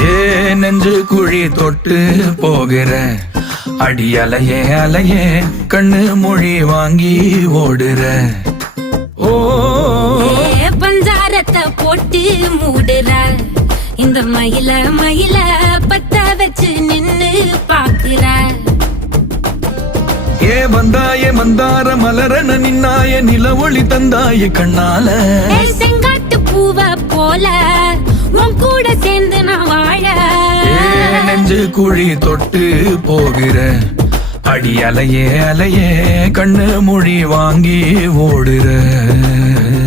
ஏ நெஞ்சு குழி தொட்டு போகிற அடி அலையே அலையே கண்ணு மொழி வாங்கி ஓடுற. ஓ பஞ்சாரத்தை போட்டு மூடுற இந்த மயில மயில பத்த வச்சு நின்னு பாக்குற. ஏ வந்தாய மந்தார மலரன நின்னாய நில ஒளி தந்தாய கண்ணால. செங்காட்டு பூவ போல உன் கூட சேர்ந்து நான் வாழ. நெஞ்சு குழி தொட்டு போகிற அடி அலையே அலையே கண்ணு மொழி வாங்கி ஓடுற.